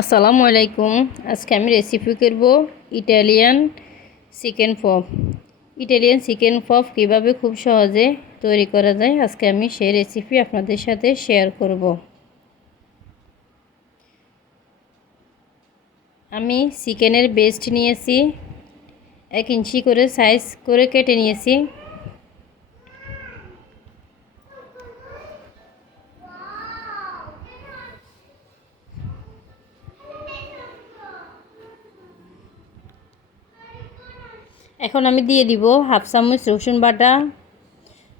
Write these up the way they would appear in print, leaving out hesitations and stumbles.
আসসালামু আলাইকুম। আজকে আমি রেসিপি করব Italian chicken pop. Italian chicken pop কীভাবে খুব সহজে তৈরি করা যায় আজকে আমি সেই রেসিপি আপনাদের সাথে শেয়ার করব। আমি চিকেনের ব্রেস্ট নিয়েছি, 1 ইঞ্চি করে সাইজ করে কেটে নিয়েছি। এখন আমি দিয়ে দিব হাফ চামচ রসুন বাটা,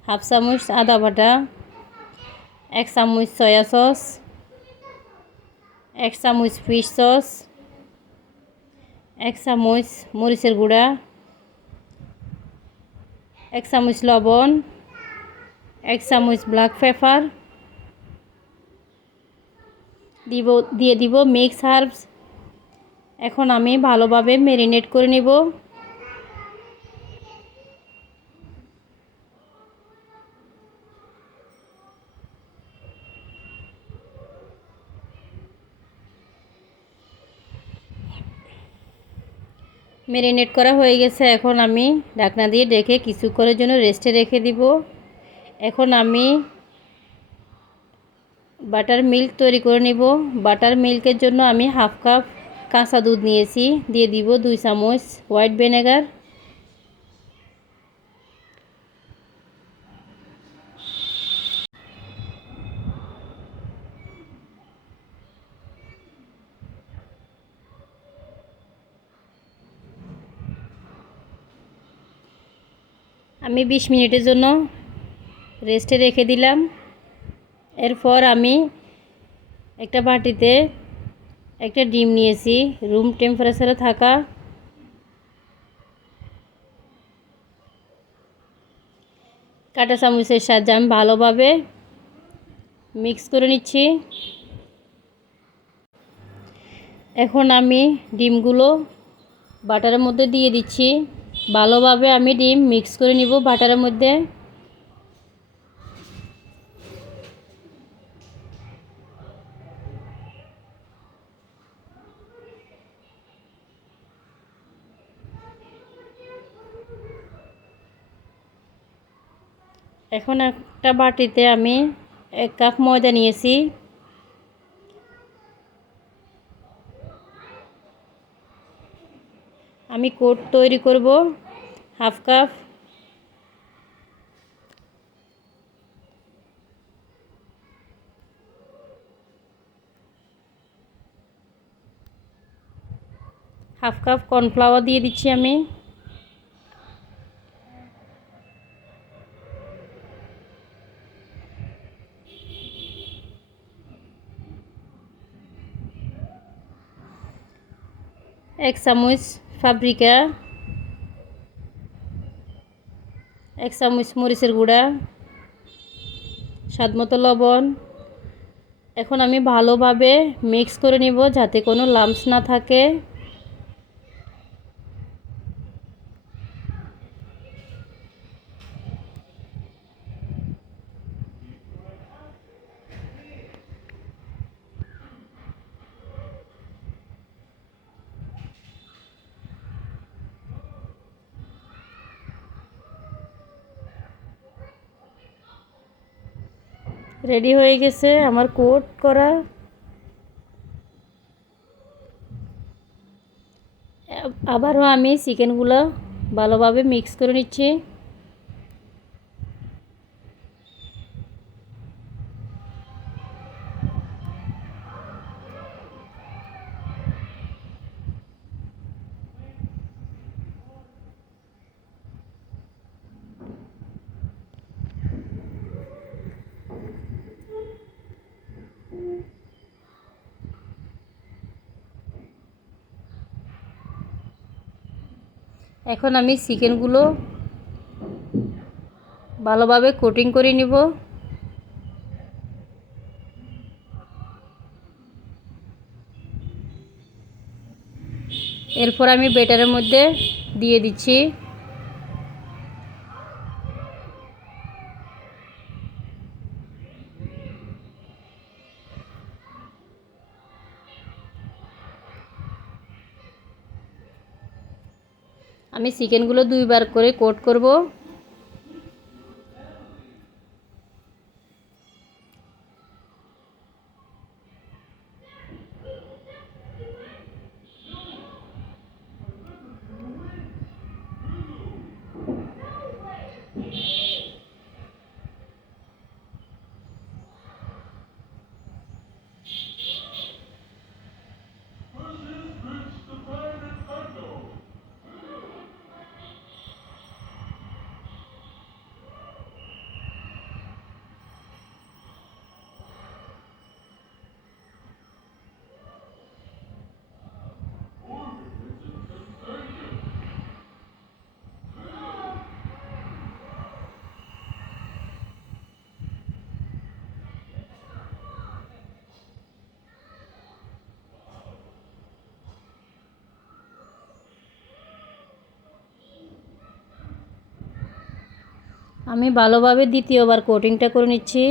হাফ চামচ আদা বাটা, 1 চামচ সয়া সস, 1 চামচ ফিশ সস, 1 চামচ মরিচের গুঁড়া, 1 চামচ লবণ, 1 চামচ ব্ল্যাক পেপার দিয়ে দিব মিক্স হার্বস। এখন আমি ভালোভাবে ম্যারিনেট করে নিব। ম্যারিনেট করা হয়ে গেছে, এখন আমি ঢাকনা দিয়ে ঢেকে কিছুক্ষণের জন্য রেস্টে রেখে দিব। এখন আমি বাটার মিল্ক তৈরি করে নিব। বাটার মিল্কের জন্য আমি হাফ কাপ কাঁচা দুধ নিয়েছি, দিয়ে দিব 2 চামচ হোয়াইট ভিনেগার। আমি 20 মিনিটের জন্য রেস্টে রেখে দিলাম। এরপর আমি একটা বাটিতে একটা ডিম নিয়েছি, রুম টেম্পারেচারে থাকা। কাঁটা চামচের সাহায্যে আমি ভালোভাবে মিক্স করে নিচ্ছি। এখন আমি ডিমগুলো বাটারের মধ্যে দিয়ে দিচ্ছি। ভালোভাবে আমি ডিম মিক্স করে নিব বাটারের মধ্যে। এখন একটা বাটিতে আমি 1 কাপ ময়দা নিয়েছি। আমি কোট তৈরি করব half cup. Half cup cornflour দিয়ে দিচ্ছি আমি। এক চামচ পাপরিকা, 1 চামচ মরিচের গুঁড়া, স্বাদমতো লবণ। এখন আমি ভালোভাবে মিক্স করে নিব যাতে কোনো লাম্পস না থাকে। রেডি হয়ে গেছে আমার কোট করা। আবারও আমি চিকেনগুলো ভালোভাবে মিক্স করে নিচ্ছি। এখন আমি চিকেনগুলো ভালোভাবে কোটিং করে নিব। এরপর আমি ব্যাটারের মধ্যে দিয়ে দিচ্ছি। আমি চিকেনগুলো 2বার করে কোট করব। আমি ভালোভাবে দ্বিতীয়বার কোটিংটা করে নিচ্ছি।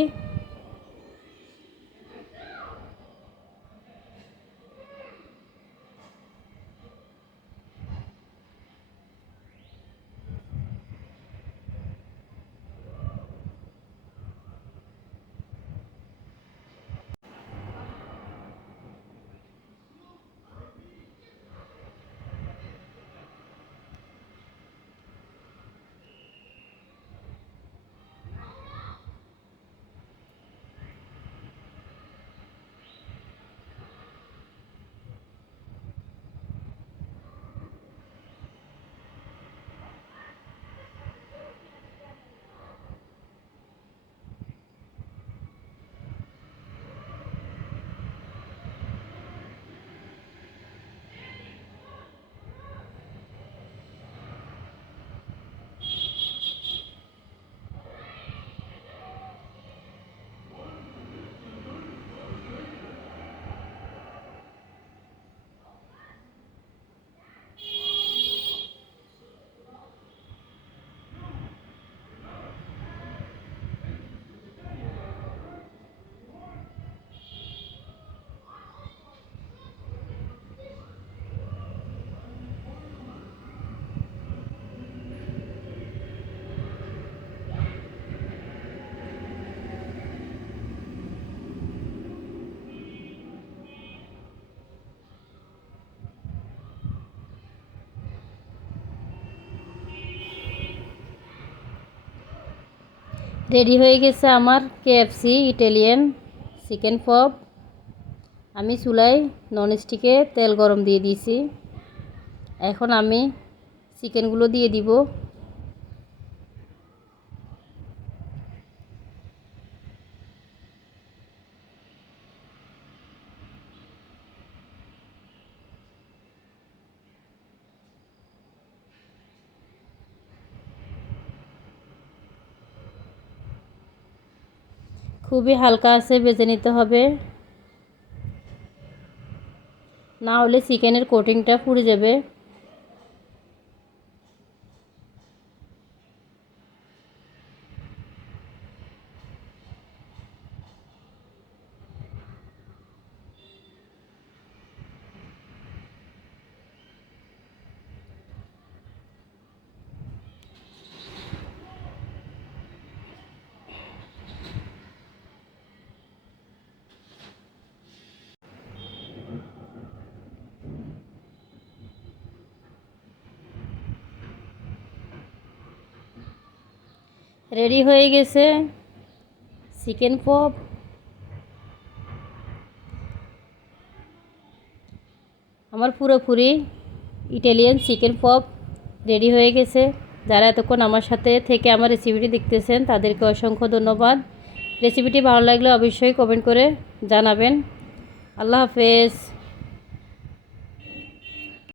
রেডি হয়ে গেছে আমার কেএফসি ইটালিয়ান চিকেন পপ। আমি চুলায় ননস্টিকে তেল গরম দিয়ে দিয়েছি। এখন আমি চিকেনগুলো দিয়ে দিব। খুবই হালকা আছে ভেজে নিতে হবে, না হলে চিকেনের কোটিংটা পুড়ে যাবে। রেডি হয়ে গেছে চিকেন পপ। আমার পুরোপুরি ইটালিয়ান চিকেন পপ রেডি হয়ে গেছে। যারা এতক্ষণ আমার সাথে থেকে আমার রেসিপিটি দেখতেছেন তাদেরকে অসংখ্য ধন্যবাদ। রেসিপিটি ভালো লাগলে অবশ্যই কমেন্ট করে জানাবেন। আল্লাহ হাফেজ।